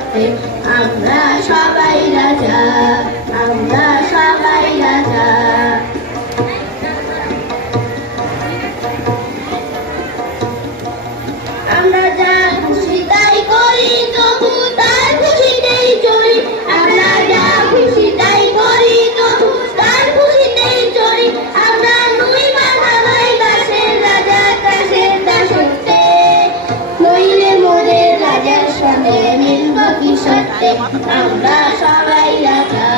শর্তে আমরা সবাই রাজা, আমরা সবাই রাজা। আমরা যা খুশি তাই করি, তবু তার খুশিতেই চলি। আমরা যা খুশি তাই করি, তবু তার খুশিতেই চলি। আমরা নই বাধা নই দাসের রাজা, দাসের দাসত্বে নইলে মোদের রাজার সঙ্গে মিলব কি সত্যে। আমরা সবাই রাজা,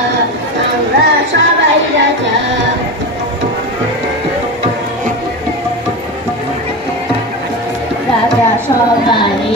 আমরা সবাই রাজা। রাজা সবাই